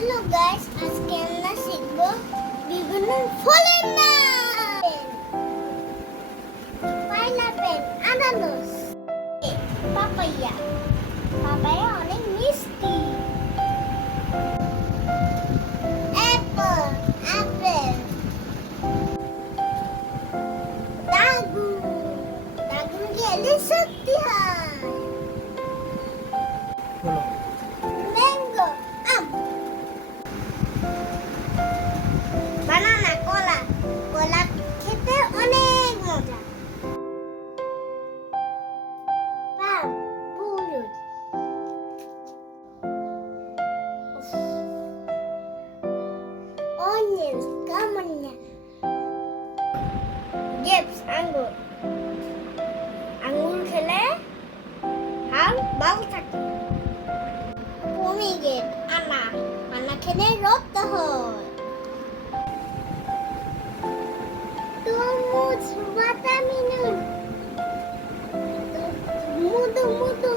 Hello guys, আজকে আমরা শিখব বিভিন্ন ফলের নাম। পাইনাপেল, আনারস, পাপায়া। পাপায়া অনেক মিষ্টি। Apple, apple. ড্রাগন, ড্রাগন খেলে শক্তি হয়। ম্যাঙ্গো, আম। বানানা, কলা। কলা খেতে অনেক মজা। পাম, পুরুষ। অরেঞ্জ, কামড়া। গ্রেপস, আঙ্গুর। আঙ্গুর খেলে হাড় ভালো থাকে। পমিগ্রেনেট, আনার। আনার খেলে রক্ত হয়। তরমুজ, ওয়াটারমেলন। মধু, মধু।